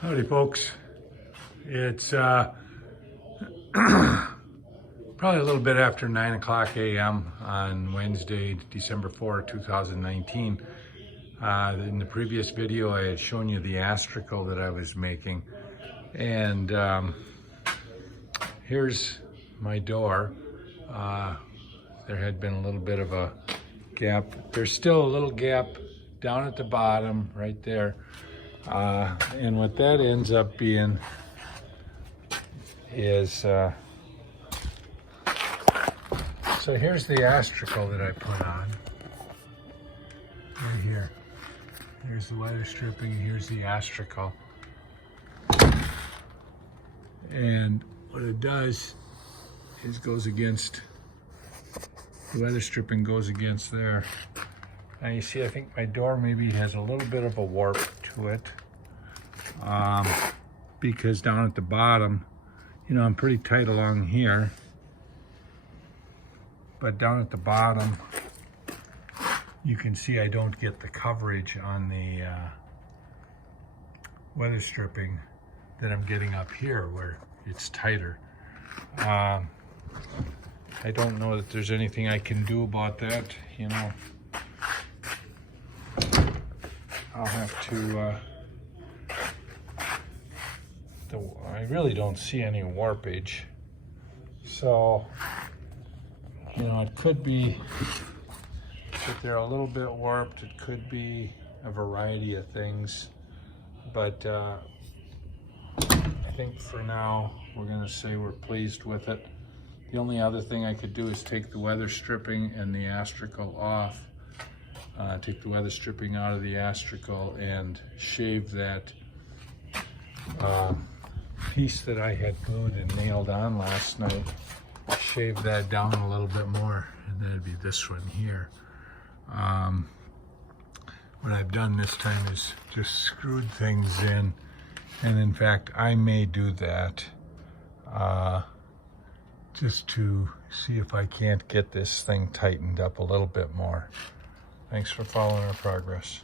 Howdy folks, it's probably a little bit after 9 o'clock a.m. on Wednesday, December 4, 2019. In the previous video I had shown you the astragal that I was making, and here's my door. There had been a little bit of a gap. There's still a little gap down at the bottom right there. And what that ends up being is, so here's the astragal that I put on, right here. Here's the weather stripping, and here's the astragal. And what it does is goes against, the weather stripping goes against there. Now you see, I think my door maybe has a little bit of a warp to it, because down at the bottom, you know, I'm pretty tight along here, but down at the bottom, you can see I don't get the coverage on the weather stripping that I'm getting up here where it's tighter. I don't know that there's anything I can do about that, you know. I'll have to, I really don't see any warpage. So, you know, it could be that they're a little bit warped. It could be a variety of things. But I think for now, we're gonna say we're pleased with it. The only other thing I could do is take the weather stripping and the astragal off. Take the weather stripping out of the astragal and shave that piece that I had glued and nailed on last night. Shave that down a little bit more, and that'd be this one here. What I've done this time is just screwed things in, and in fact I may do that just to see if I can't get this thing tightened up a little bit more. Thanks for following our progress.